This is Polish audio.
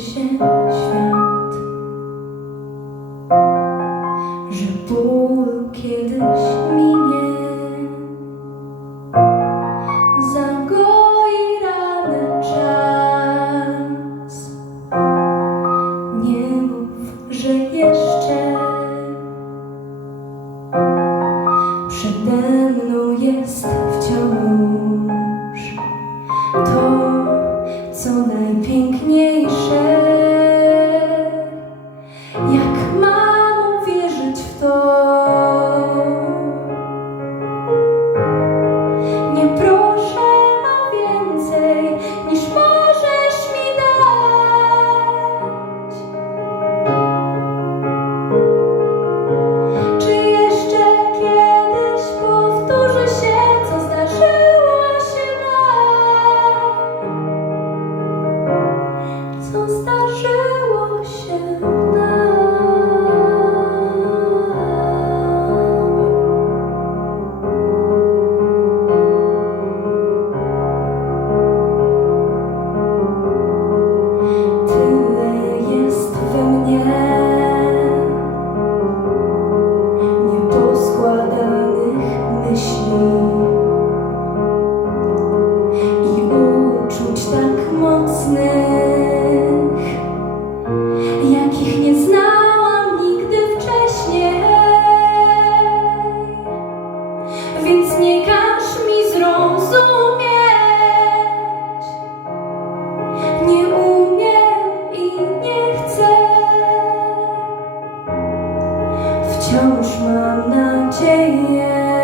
się świat, że ból kiedyś minie, zagoi rany czas. Nie mów, że jeszcze przede mną jest wciąż to. çalışmandan çeyre?